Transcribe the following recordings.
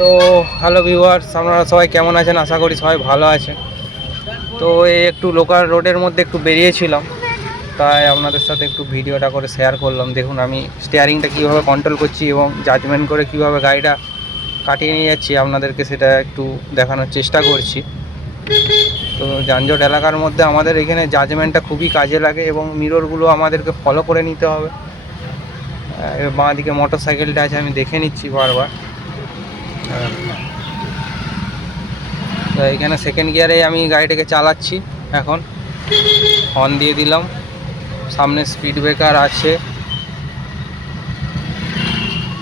তো hello viewers, আপনারা সবাই কেমন আছেন? আশা করি সবাই ভালো আছেন। তো এই একটু লোকাল রোডের মধ্যে একটু বেরিয়েছিলাম, তাই আপনাদের সাথে একটু ভিডিওটা করে শেয়ার করলাম। দেখুন আমি স্টিয়ারিংটা কীভাবে কন্ট্রোল করছি এবং জাজমেন্ট করে কীভাবে গাড়িটা কাটিয়ে নিয়ে যাচ্ছি, আপনাদেরকে সেটা একটু দেখানোর চেষ্টা করছি। তো যানজট এলাকার মধ্যে আমাদের এখানে জাজমেন্টটা খুবই কাজে লাগে এবং মিররগুলো আমাদেরকে ফলো করে নিতে হবে। বাঁ দিকে মোটর সাইকেলটা আছে, আমি দেখে নিচ্ছি বারবার। তো এখানে সেকেন্ড গিয়ারে আমি গাড়িটাকে চালাচ্ছি। এখন হর্ন দিয়ে দিলাম, সামনে স্পিড ব্রেকার আছে।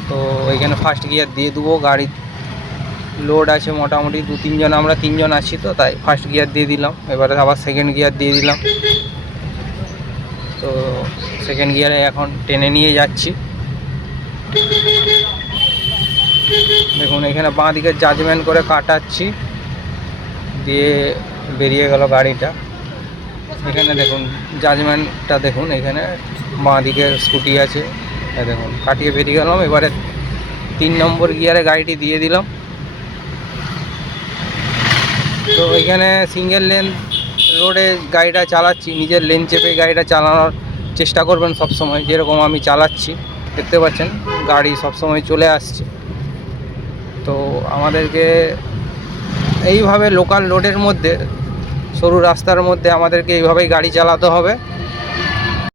তো এখানে ফার্স্ট গিয়ার দিয়ে দেবো, গাড়ি লোড আছে মোটামুটি 2-3 জন, আমরা 3 জন আছি, তো তাই ফার্স্ট গিয়ার দিয়ে দিলাম। এবারে আবার সেকেন্ড গিয়ার দিয়ে দিলাম। তো সেকেন্ড গিয়ারে এখন টেনে নিয়ে যাচ্ছি। দেখুন এখানে বাঁ দিকে জাজমেন্ট করে কাটাচ্ছি, দিয়ে বেরিয়ে গেল গাড়িটা। এখানে দেখুন জাজমেন্টটা দেখুন, এখানে বাঁ দিকে স্কুটি আছে, দেখুন কাটিয়ে বেরিয়ে গেলাম। এবারে 3 নম্বর গিয়ারে গাড়িটি দিয়ে দিলাম। তো এখানে সিঙ্গেল লেন রোডে গাড়িটা চালাচ্ছি, নিজের লেন চেপে গাড়িটা চালানোর চেষ্টা করবেন সব সময়, যেরকম আমি চালাচ্ছি। দেখতে পাচ্ছেন গাড়ি সব সময় চলে আসছে। তো আমাদেরকে এইভাবে লোকাল রোডের মধ্যে, সরু রাস্তার মধ্যে আমাদেরকে এইভাবেই গাড়ি চালাতে হবে।